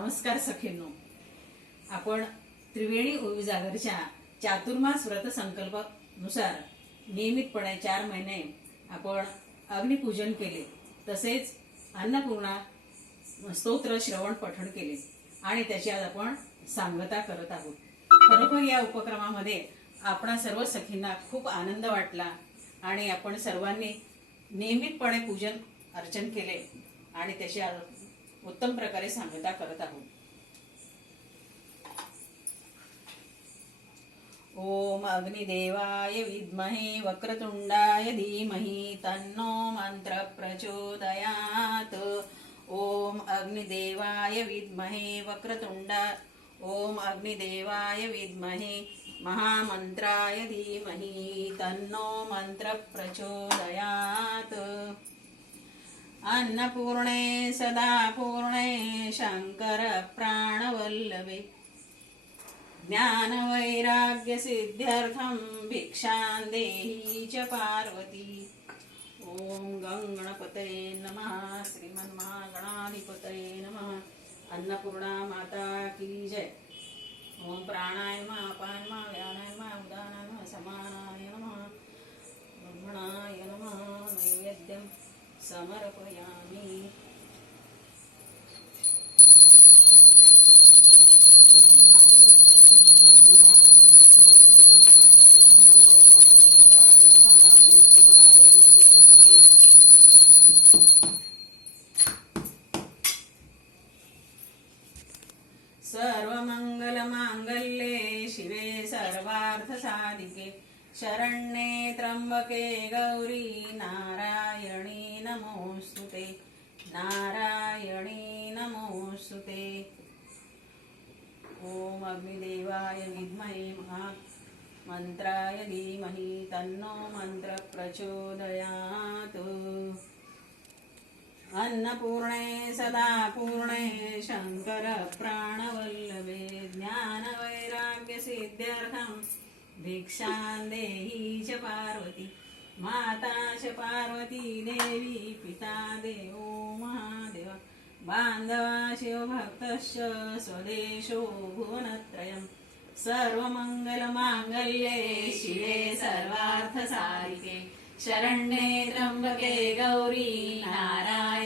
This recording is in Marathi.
नमस्कार सखींनो, आपण त्रिवेणी उजागरच्या चातुर्मास व्रत संकल्पानुसार नियमितपणे 4 महिने आपण अग्निपूजन केले, तसेच अन्नपूर्णा स्तोत्र श्रवण पठण केले आणि त्याची आज आपण सांगता करत आहोत। खरोखर या उपक्रमामध्ये आपणा सर्व सखींना खूप आनंद वाटला आणि आपण सर्वांनी नियमितपणे पूजन अर्चन केले आणि त्याची उत्तम प्रकारे सांगता करत आहोत। ओम अग्निदेवाय विद्महे वक्रतुंडाय धीमहि तन्नो मंत्र प्रचोदयात्। ओम अग्निदेवाय विद्महे ओम अग्निदेवाय विद्महे महामंत्राय धीमहि तन्नो मंत्र प्रचोदयात्। अन्नपूर्णे सदा पूर्णे शंकर प्राणवल्लभे ज्ञान वैराग्य सिद्ध्यर्थं भिक्षां देहि च पार्वती। ओम गंगणपतये नमः, श्रीमन्महागणाधिपतये नमः। अन्नपूर्णा माता की जय। ओम प्राणाय नमः, अपानाय नमः, व्यानाय नमः, उदानाय नमः, समानाय नमः, ब्रह्मणाय नमः। नैवेद्यं समर्पयामि। सर्वमंगलमांगल्ये शिवे सर्वार्थसाधिके शरण्ये त्र्यंबके गौरी नारायणी नमोस्तुते, नारायणी नमोस्तुते। ओम अग्निदेवाय विद्महे महामंत्राय धीमहि तन्नो मंत्र प्रचोदयात्। अन्नपूर्णे सदा पूर्णे शंकर प्राणवल्लभे ज्ञान वैराग्य सिद्ध्यर्थं भिक्षां देहि च पार्वती। माता च पार्वती देवी, पिता देवो महादेव, बांधवा शिवभक्तश्च स्वदेशो भुवनत्रयम्। सर्वमंगलमांगल्ये शिवे सर्वार्थसाधिके शरण्ये त्र्यंबके गौरी नारायणी